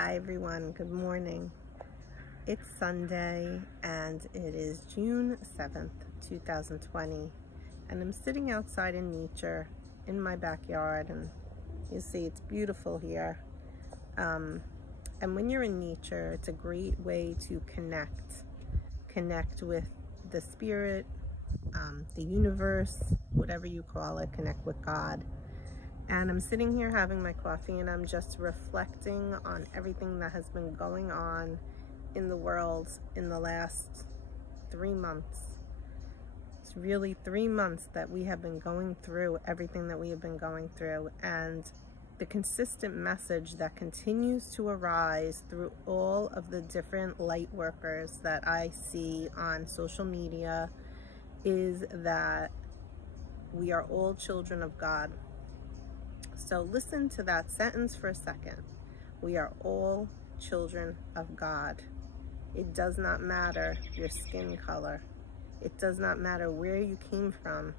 Hi everyone, good morning. It's Sunday and it is June 7th, 2020, and I'm sitting outside in nature in my backyard, and you see it's beautiful here. And when you're in nature, it's a great way to connect with the spirit, the universe, whatever you call it, connect with God. And I'm sitting here having my coffee, and I'm just reflecting on everything that has been going on in the world in the last 3 months. It's really 3 months that we have been going through everything that we have been going through, and the consistent message that continues to arise through all of the different light workers that I see on social media is that we are all children of God. So listen to that sentence for a second. We are all children of God. It does not matter your skin color. It does not matter where you came from.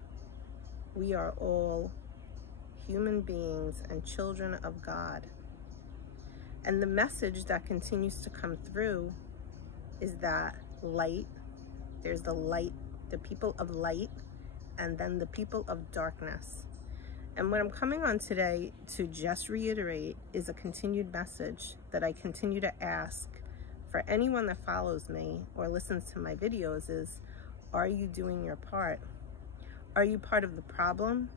We are all human beings and children of God. And the message that continues to come through is that light, there's the light, the people of light, and then the people of darkness. And what I'm coming on today to just reiterate is a continued message that I continue to ask for anyone that follows me or listens to my videos is, are you doing your part? Are you part of the problem,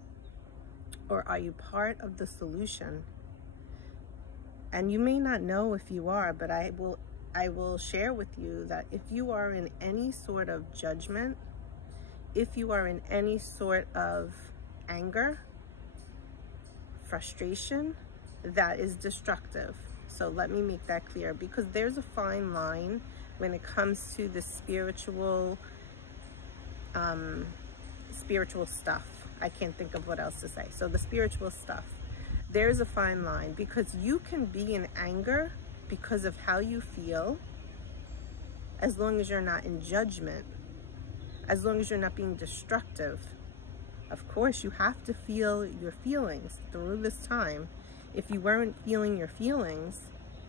or are you part of the solution? And you may not know if you are, but I will share with you that if you are in any sort of judgment, if you are in any sort of anger, frustration, that is destructive. So let me make that clear, because there's a fine line when it comes to the spiritual stuff. I can't think of what else to say. So the spiritual stuff, there's a fine line, because you can be in anger because of how you feel, as long as you're not in judgment, as long as you're not being destructive. Of course, you have to feel your feelings through this time. If you weren't feeling your feelings,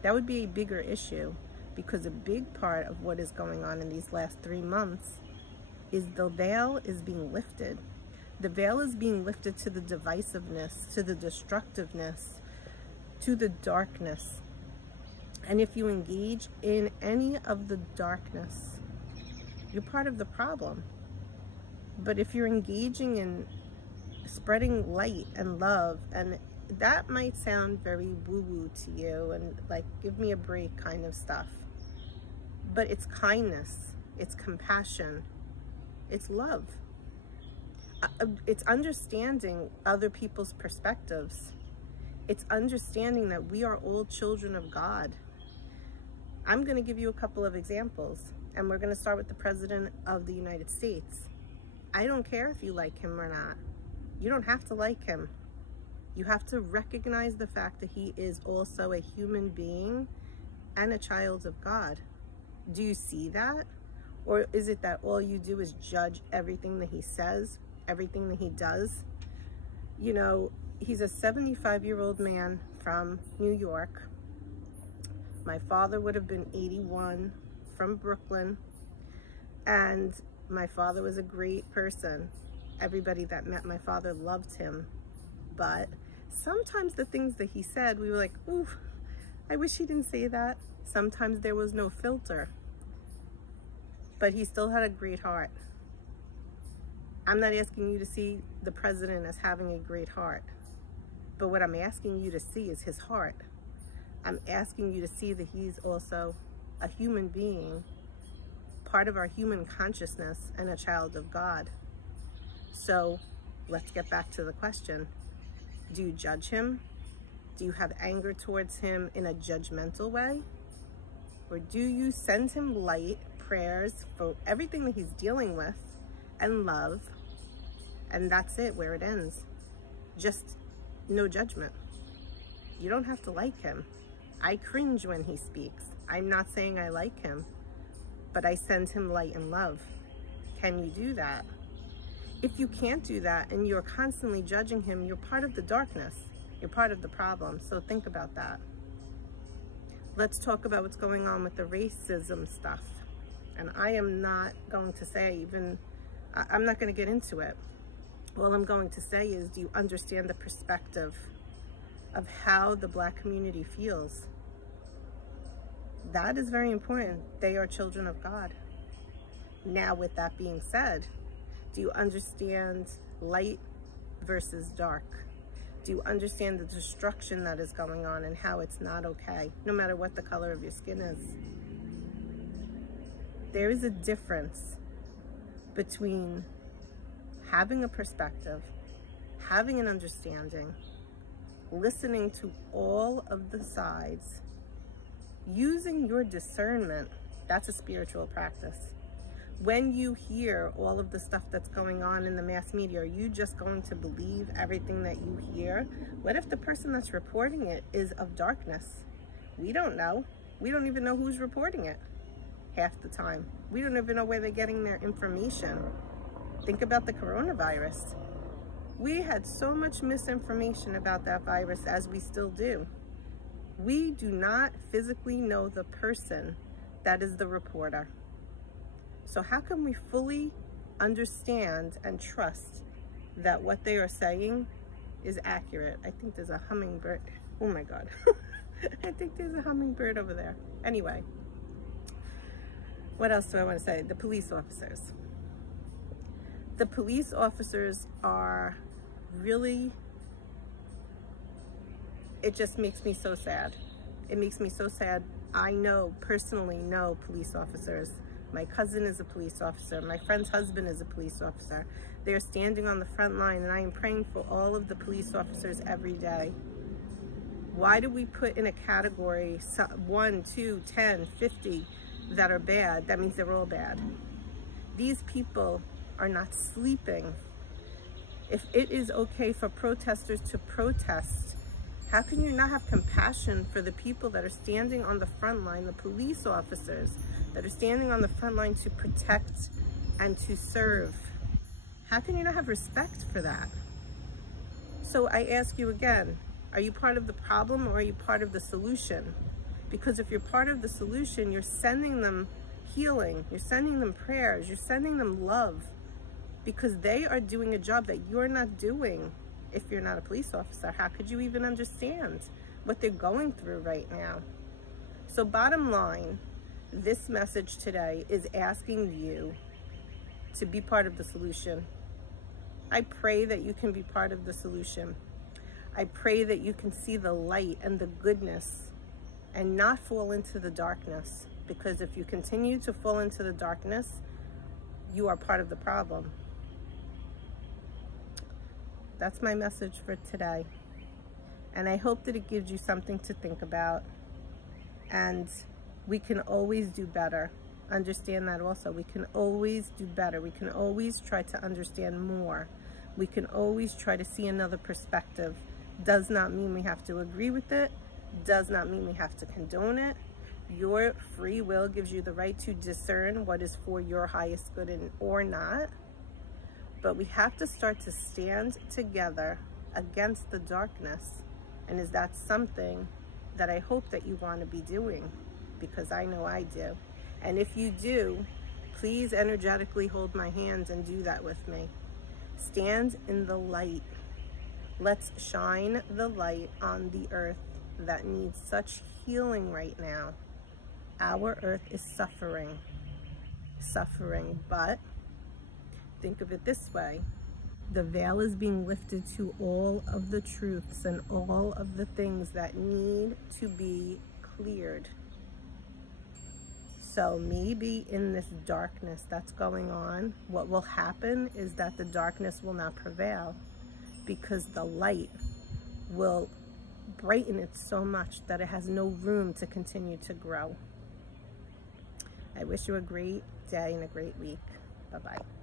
that would be a bigger issue, because a big part of what is going on in these last 3 months is the veil is being lifted. The veil is being lifted to the divisiveness, to the destructiveness, to the darkness. And if you engage in any of the darkness, you're part of the problem. But if you're engaging in spreading light and love, and that might sound very woo-woo to you and like give me a break kind of stuff, but it's kindness, it's compassion, it's love, it's understanding other people's perspectives, it's understanding that we are all children of God. I'm going to give you a couple of examples, and we're going to start with the President of the United States. I don't care if you like him or not. You don't have to like him. You have to recognize the fact that he is also a human being and a child of God. Do you see that? Or is it that all you do is judge everything that he says, everything that he does? You know, he's a 75-year-old man from New York. My father would have been 81, from Brooklyn. And my father was a great person. Everybody that met my father loved him. But sometimes the things that he said, we were like, ooh, I wish he didn't say that. Sometimes there was no filter. But he still had a great heart. I'm not asking you to see the president as having a great heart. But what I'm asking you to see is his heart. I'm asking you to see that he's also a human being, part of our human consciousness, and a child of God. So let's get back to the question. Do you judge him? Do you have anger towards him in a judgmental way? Or do you send him light, prayers for everything that he's dealing with, and love? And that's it, where it ends. Just no judgment. You don't have to like him. I cringe when he speaks. I'm not saying I like him, but I send him light and love. Can you do that? If you can't do that and you're constantly judging him, you're part of the darkness. You're part of the problem. So think about that. Let's talk about what's going on with the racism stuff. And I am not going to say I'm not going to get into it. All I'm going to say is, do you understand the perspective of how the Black community feels? That is very important. They are children of God. Now, with that being said, do you understand light versus dark? Do you understand the destruction that is going on and how it's not okay, no matter what the color of your skin is? There is a difference between having a perspective, having an understanding, listening to all of the sides, using your discernment. That's a spiritual practice. When you hear all of the stuff that's going on in the mass media, are you just going to believe everything that you hear? What if the person that's reporting it is of darkness? We don't know. We don't even know who's reporting it half the time. We don't even know where they're getting their information. Think about the coronavirus. We had so much misinformation about that virus, as we still do. We do not physically know the person that is the reporter. So how can we fully understand and trust that what they are saying is accurate? I think there's a hummingbird. Oh my God. I think there's a hummingbird over there. Anyway, what else do I want to say? The police officers. The police officers are really, it just makes me so sad. It makes me so sad. I personally know police officers. My cousin is a police officer. My friend's husband is a police officer. They're standing on the front line, and I am praying for all of the police officers every day. Why do we put in a category 1, 2, 10, 50 that are bad? That means they're all bad. These people are not sleeping. If it is okay for protesters to protest, how can you not have compassion for the people that are standing on the front line, the police officers that are standing on the front line to protect and to serve? How can you not have respect for that? So I ask you again, are you part of the problem or are you part of the solution? Because if you're part of the solution, you're sending them healing, you're sending them prayers, you're sending them love, because they are doing a job that you're not doing. If you're not a police officer, how could you even understand what they're going through right now? So bottom line, this message today is asking you to be part of the solution. I pray that you can be part of the solution. I pray that you can see the light and the goodness and not fall into the darkness, because if you continue to fall into the darkness, you are part of the problem. That's my message for today. And I hope that it gives you something to think about. And we can always do better. Understand that also. We can always do better. We can always try to understand more. We can always try to see another perspective. Does not mean we have to agree with it. Does not mean we have to condone it. Your free will gives you the right to discern what is for your highest good or not. But we have to start to stand together against the darkness. And is that something that I hope that you want to be doing? Because I know I do. And if you do, please energetically hold my hands and do that with me. Stand in the light. Let's shine the light on the earth that needs such healing right now. Our earth is suffering, but think of it this way. The veil is being lifted to all of the truths and all of the things that need to be cleared. So maybe in this darkness that's going on, what will happen is that the darkness will not prevail, because the light will brighten it so much that it has no room to continue to grow. I wish you a great day and a great week. Bye-bye.